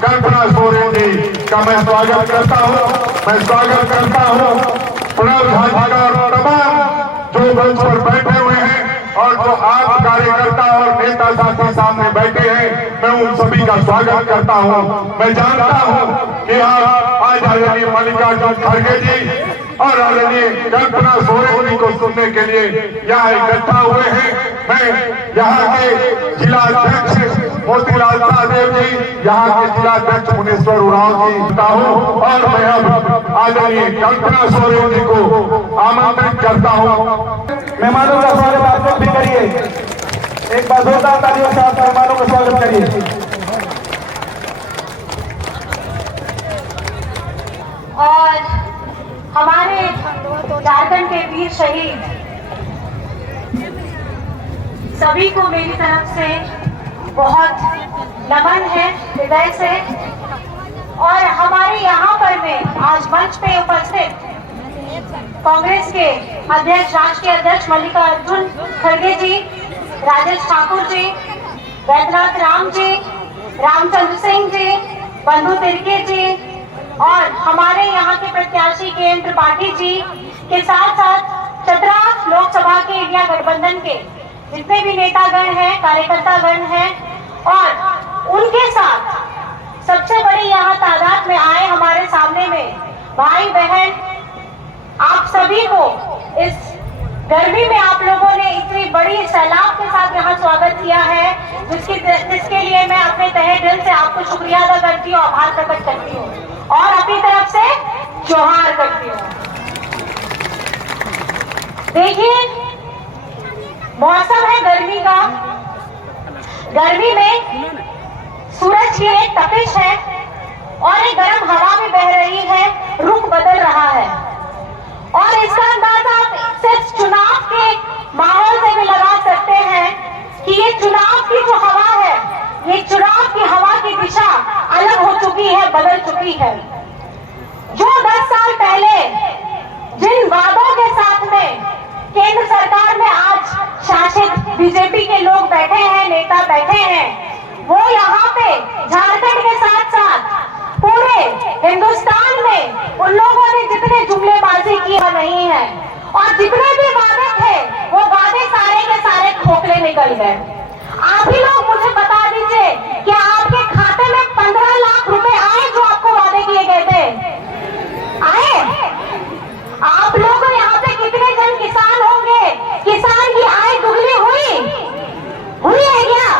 कल्पना सोरेन जी का मैं स्वागत करता हूँ प्रणव झाझा और तमाम जो मंच पर बैठे हुए हैं और जो आज कार्यकर्ता और नेता साथी सामने बैठे हैं, मैं उन सभी का स्वागत करता हूँ। मैं जानता हूँ कि आज आदरणीय मल्लिकार्जुन खड़गे जी और आदरणीय कल्पना सोरेन जी को सुनने के लिए यहाँ इकट्ठा हुए हैं। मैं यहाँ के जिला अध्यक्ष मोतीलाल शाहदेव जी, यहाँ के जिला अध्यक्ष मुनेश्वर उरांव जी हूँ और मैं अब आदरणीय कल्पना सोरेन जी को आमंत्रित करता हूँ। मेहमानों का स्वागत आप लोग भी करिए, एक बार जोरदार तालियों से आप मेहमानों का स्वागत करिए। और हमारे झारखंड के वीर शहीद सभी को मेरी तरफ से बहुत नमन है हृदय से। और हमारे यहाँ पर में आज मंच पे उपस्थित कांग्रेस के अध्यक्ष, राष्ट्रीय अध्यक्ष मल्लिकार्जुन खड़गे जी, राजेश ठाकुर जी, वैद्यनाथ राम जी, रामचंद्र सिंह जी, बंधु तिर्की जी और हमारे यहाँ के प्रत्याशी केएन त्रिपाठी जी के साथ साथ चतरा लोकसभा के इंडिया गठबंधन के जितने भी नेतागण हैं, कार्यकर्तागण हैं और उनके साथ सबसे बड़ी यहाँ तादाद में आए हमारे सामने में भाई बहन, आप सभी को इस गर्मी में आप लोगों ने इतनी बड़ी सैलाब के साथ यहाँ स्वागत किया है, जिसके लिए मैं अपने तहे दिल से आपको शुक्रिया अदा करती हूँ, आभार प्रकट करती हूँ और अपनी तरफ से जोहार करती हूँ। देखिए, मौसम है गर्मी का। गर्मी में सूरज की एक तपिश है और एक गर्म हवा भी बह रही है, रुख बदल रहा है और इसका अंदाजा आप सिर्फ चुनाव के माहौल से भी लगा सकते हैं कि ये चुनाव की जो हवा है, ये चुनाव की हवा की दिशा अलग हो चुकी है, बदल चुकी है। जो 10 साल पहले जिन वादों के साथ में केंद्र सरकार में आज शासित बीजेपी के लोग बैठे हैं, नेता बैठे हैं, वो यहाँ पे झारखंड के साथ साथ पूरे हिंदुस्तान में उन लोगों ने जितने जुमलेबाजी की नहीं है और जितने भी वादे थे वो वादे सारे के सारे खोखले निकल गए। आप ही लोग मुझे बता दीजिए कि आपके खाते में 15 लाख रुपए आए जो आपको वादे किए गए थे? आए? आप लोग यहाँ पे कितने जन किसान होंगे? किसान की आय दुगनी हुई है क्या?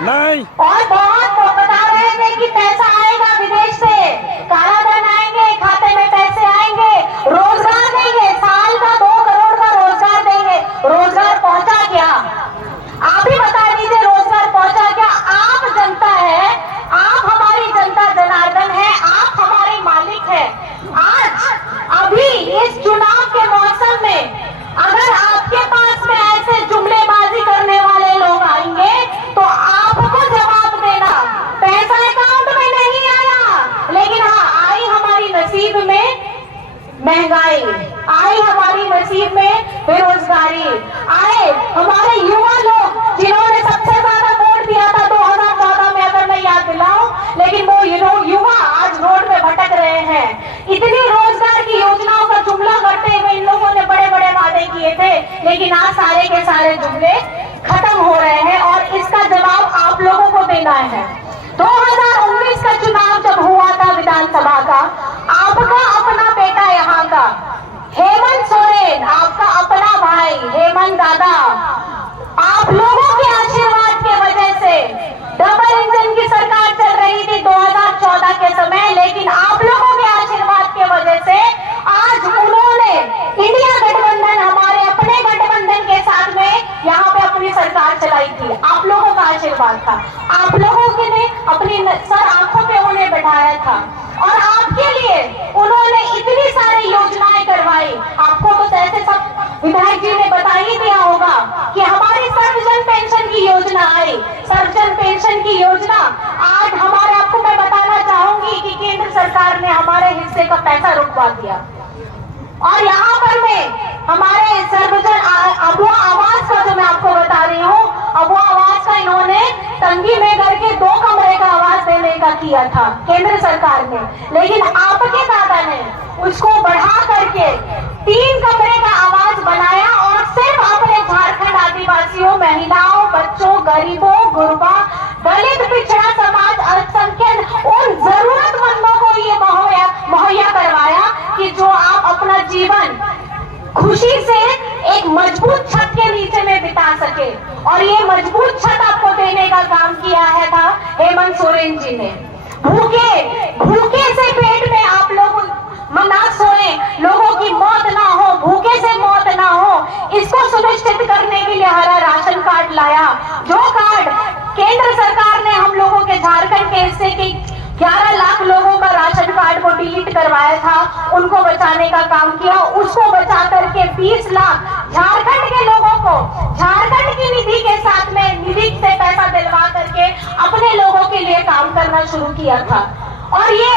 नहीं। और बहुत बता रहे थे कि पैसा आएगा विदेश से, काला धन आएंगे, खाते में पैसे आएंगे, रोजगार देंगे, साल का 2 करोड़ का रोजगार देंगे। रोजगार पहुंचा क्या? आप ही बता दीजिए, रोजगार पहुंचा क्या? आप जनता है, आप हमारी जनता जनार्दन है, आप हमारे मालिक है। आज अभी इस चुनाव के मौसम में अगर आपके पास में ऐसे जुमलेबाजी करने वाले लोग आएंगे तो आपको जवाब देना। पैसा अकाउंट में नहीं आया, लेकिन हाँ, आई हमारी नसीब में महंगाई, आई हमारी नसीब में बेरोजगारी, आए हमारे युवा लोग जिन्होंने सबसे ज्यादा वोट दिया था 2014 में, अगर मैं याद दिलाऊं, लेकिन वो युवा आज रोड पे भटक रहे हैं। इतनी रोजगार की योजनाओं का जुमला करते हुए इन लोगों ने बड़े बड़े वादे किए थे, लेकिन आज सारे के सारे जुमले खत्म हो रहे हैं और इसका जवाब आप लोगों को देना है। 2019 का चुनाव जब हुआ था विधानसभा का, आपका अपना बेटा यहाँ का हेमंत सोरेन, आपका अपना भाई हेमंत दादा, आप लोगों के आशीर्वाद के वजह से डबल इंजन की सरकार चल रही थी 2014 के समय, लेकिन आप लोगों के आशीर्वाद के वजह से आज उन्होंने इंडिया गठबंधन, हमारे अपने गठबंधन के साथ में यहाँ पे अपनी सरकार चलाई थी, आप लोगों का आशीर्वाद था, आप लोगों के ने अपनी सर आंखों पे उन्हें बैठाया था और आपके लिए उन्होंने इतनी सारी योजनाएं करवाई। आपको तो ऐसे सब विधायक जी ने बता ही दिया होगा कि हमारी सर्वजन पेंशन की योजना आई, सर्वजन पेंशन की योजना आज हमारे, आपको मैं बताना चाहूंगी कि केंद्र सरकार ने हमारे हिस्से का पैसा रुकवा दिया और यहाँ पर मैं हमारे सर्वजन अबुआ आवास का जो मैं आपको बता रही हूँ, अबुआ आवास का इन्होंने तंगी में करके 2 कमरे का आवास देने का किया था केंद्र सरकार ने, लेकिन आपके दादा ने उसको बढ़ा करके 3 कमरे का आवास बनाया और सिर्फ अपने झारखंड आदिवासियों, महिलाओं, बच्चों, गरीबों, गुरबा, दलित, पिछड़ा समाज, अल्पसंख्यक उन जरूरतमंदों को ये मुहैया करवाया कि जो आप अपना जीवन खुशी से एक मजबूत छत के नीचे में बिता सके। और ये मजबूत छत आपको देने का काम किया है था हेमंत सोरेन जी ने। भूखे से पेट में आप लोग ना सोए, लोगों की मौत ना हो, भूखे से मौत ना हो, इसको सुनिश्चित करने के लिए हरा राशन कार्ड लाया, जो कार्ड केंद्र सरकार ने हम लोगों के झारखंड के हिस्से के 11 लाख लोगों का राशन कार्ड को डिलीट करवाया था, उनको बचाने का काम किया। उसको बचा करके 20 लाख झारखंड के लोगों को झारखंड की निधि के साथ में निधि से पैसा दिलवा करके अपने लोगों के लिए काम करना शुरू किया था। और ये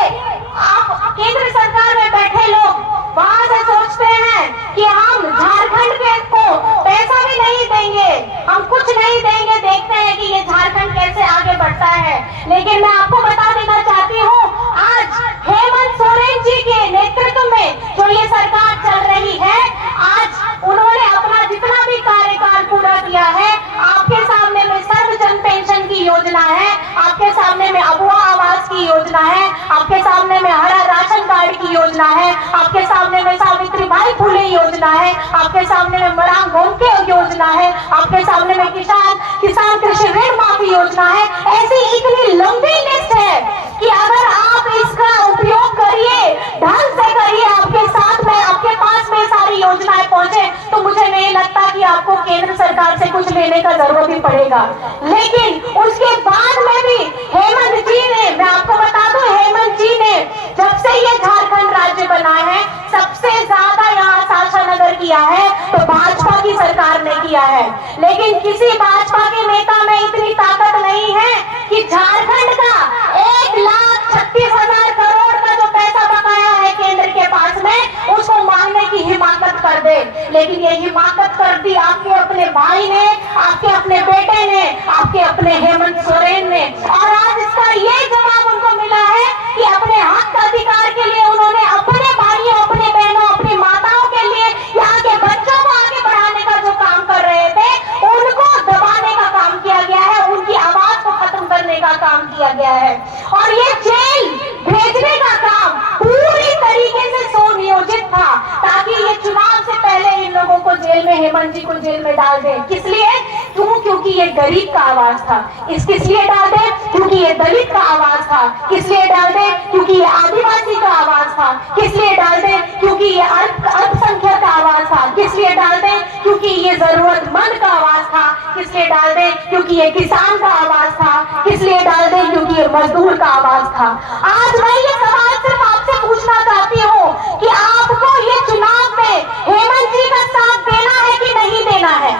आप केंद्र सरकार में बैठे लोग वहां से सोचते हैं कि हम झारखंड के को पैसा भी नहीं देंगे, हम कुछ नहीं देंगे, देखते हैं कि ये झारखंड कैसे आगे बढ़ता है। लेकिन मैं आपको बता देना चाहती हूँ, आज हेमंत सोरेन जी के नेतृत्व में जो ये सरकार चल रही है, आज उन्होंने अपना जितना भी कार्यकाल पूरा किया है, आपके सामने में सर्वजन पेंशन की योजना है, आपके सामने में अबुआ आवास की योजना है, आपके सामने में हरा राशन कार्ड की योजना है, आपके सामने में सावित्रीबाई फुले योजना है, आपके सामने में मरांग घोंके योजना है, आपके सामने में किसान कृषि ऋण माफी योजना है। ऐसी इतनी लंबी लिस्ट है कि अगर आप इसका उपयोग करिए, ढंग से करिए, आपके साथ में आपके पास में सारी योजनाएं पहुंचे, तो मुझे नहीं लगता कि आपको केंद्र सरकार से कुछ लेने का जरूरत ही पड़ेगा। लेकिन उसके बाद में भी हेमंत जी ने, मैं आपको बता दूं, हेमंत जी ने जब से ये झारखंड राज्य बना है, सबसे ज्यादा यहाँ शासन अगर किया है तो भाजपा की सरकार ने किया है। लेकिन किसी भाजपा के नेता में इतनी ताकत नहीं है कि झारखंड का 1,36,000 करोड़ का जो पैसा बकाया है केंद्र के पास में, उसको मांगने की हिमाकत कर दे। लेकिन ये हिमाकत कर दी आपके अपने भाई ने, आपके अपने बेटे ने, आपके अपने हेमंत सोरेन ने। और आज इसका ये जवाब उनको मिला है कि अपने हक अधिकार के लिए उन्होंने अपने भाइयों, अपने बहनों, अपनी माताओं के लिए, यहाँ के बच्चों को आगे बढ़ाने का जो काम कर रहे थे, उनको दबाने का काम किया गया है, उनकी आवाज को खत्म करने का काम किया गया है। और ये जेल भेजने का काम पूरी तरीके से सुनियोजित था, ताकि ये चुनाव से पहले इन लोगों को जेल में, हेमंत जी को जेल में डाल दे। किस लिए? क्योंकि ये गरीब का आवाज था। किस लिए डाल दे? क्योंकि ये दलित का आवाज था। किस लिए डाल दे? क्योंकि ये आदिवासी का आवाज था। किस लिए डाल दे? क्योंकि ये अल्पसंख्यक का आवाज था। किस लिए डाल दे? क्योंकि ये जरूरतमंद का आवाज था। किस लिए डाल दे? क्योंकि ये किसान का आवाज था। किस लिए डाल दे? क्योंकि ये मजदूर का आवाज था। आज मैं ये सवाल सिर्फ आपसे पूछना चाहती हूँ कि आपको ये चुनाव में हेमंत जी का साथ देना है कि नहीं देना है?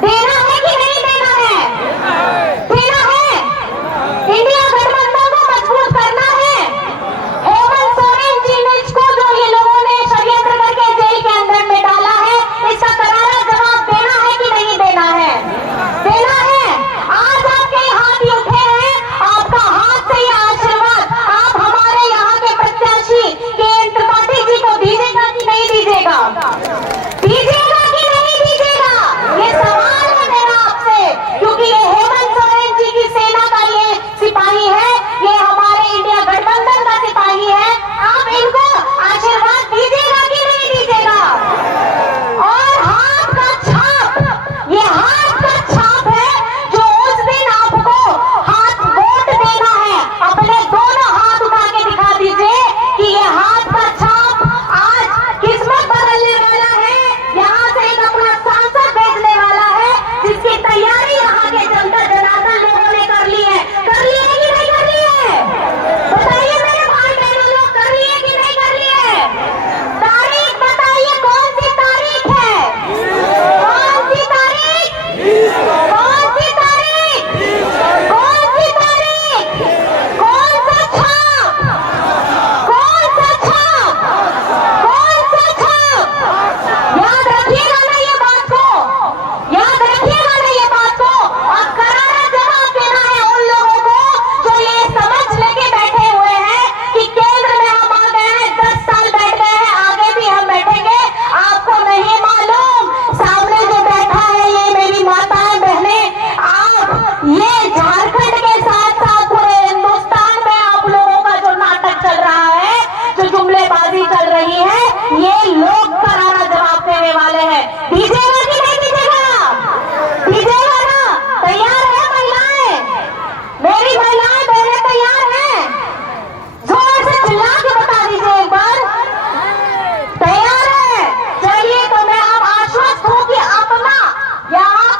देना है कि नहीं देना है? देना है। इंडिया गठबंधन को मजबूत करना है। हेमंत सोरेन जी ने इसको, जो ये लोगों ने षड्यंत्र करके जेल के अंदर में डाला है, इसका करारा जवाब देना है कि नहीं देना है? देना है। आज आपके हाथ उठे हैं, आपका हाथ से ये आशीर्वाद आप हमारे यहाँ के प्रत्याशी केंद्र त्रिपाठी जी को दीजिएगा कि नहीं दीजिएगा? दीजिएगा कि नहीं दीजिएगा?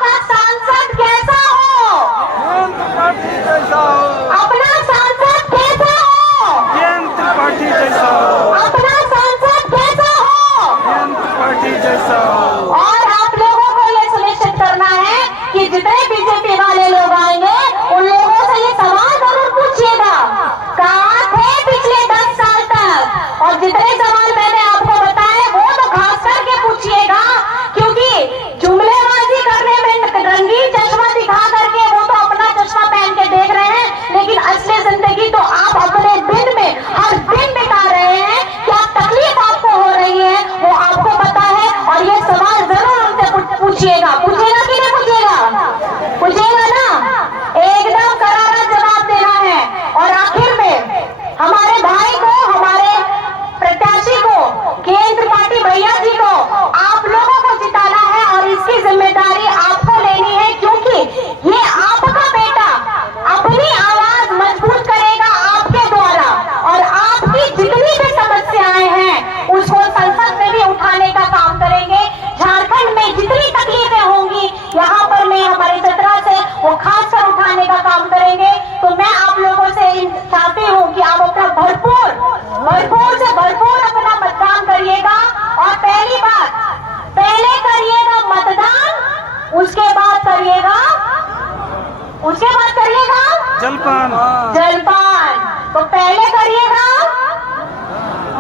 आपका सांसद कैसा हो? अपना सांसद कैसा हो? अपना सांसद कैसा हो? और आप लोगों को ये सुनिश्चित करना है कि जितने बीजेपी वाले लोग आएंगे उन लोगों से ये सवाल जरूर पूछिएगा, कहाँ थे पिछले 10 साल तक? और जितने सवाल मैंने आपको बताए वो तो खास करके पूछिएगा, क्योंकि जुमलेबाजी करने में रंगीन चश्मा दिखा करके वो तो अपना चश्मा पहन के देख रहे हैं, लेकिन असली जिंदगी तो आप अपने दिन में हर दिन बिता रहे हैं। क्या तकलीफ आपको हो रही है वो आपको पता है, और ये सवाल जरूर उनसे पूछिएगा। पूछिएगा कि नहीं पूछिएगा? पूछिएगा ना? एकदम करारा जवाब देना है। और आखिर में हमारे भाई को, हमारे प्रत्याशी को, केंद्र पार्टी भैया जी को आप लोगों को जिताना है, और इसकी जिम्मेदारी आपको लेनी है, क्योंकि ये आपका बेटा अपनी आवाज मजबूत करेगा आपके द्वारा, और आपकी जितनी भी समस्याएं हैं उसको संसद में भी उठाने का काम करेंगे। झारखंड में जितनी तकलीफें होंगी यहाँ पर में हमारे चतरा से वो खासकर उठाने का काम करेंगे। तो मैं आप लोगों से चाहती हूँ कि आप अपना भरपूर से भरपूर अपना मतदान करिएगा। और पहली बात, पहले करिएगा मतदान, उसके बाद करिएगा जलपान। तो पहले करिएगा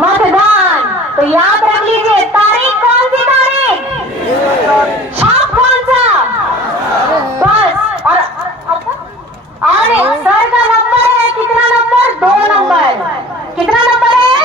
मतदान। तो याद रख लीजिए, तारीख कौन सी तारीख, छाप कौन सा, बस। और सर का नंबर है कितना नंबर? 2 नंबर। कितना नंबर है?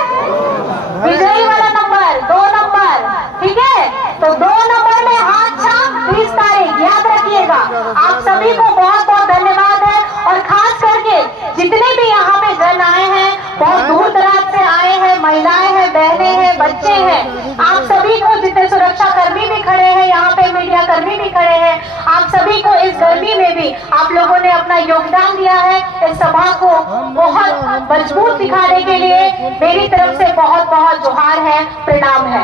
विजयी वाला नंबर 2 नंबर, ठीक है? तो 2 नंबर में हाथ छाप 20 तारीख, याद रखिएगा। आप सभी को बहुत बहुत धन्यवाद है। और खास करके जितने भी यहाँ पे जन आए हैं, बहुत दूर दराज से आए हैं, महिलाएं हैं, बहनें हैं, बच्चे हैं, आप सभी को, जितने सुरक्षा कर्मी भी खड़े हैं यहाँ पे, मीडिया कर्मी भी खड़े हैं, आप सभी को इस गर्मी में भी आप लोगों ने अपना योगदान दिया है। इस सभा को बहुत मजबूत दिखाने के लिए मेरी तरफ से बहुत बहुत जोहार है, प्रणाम है।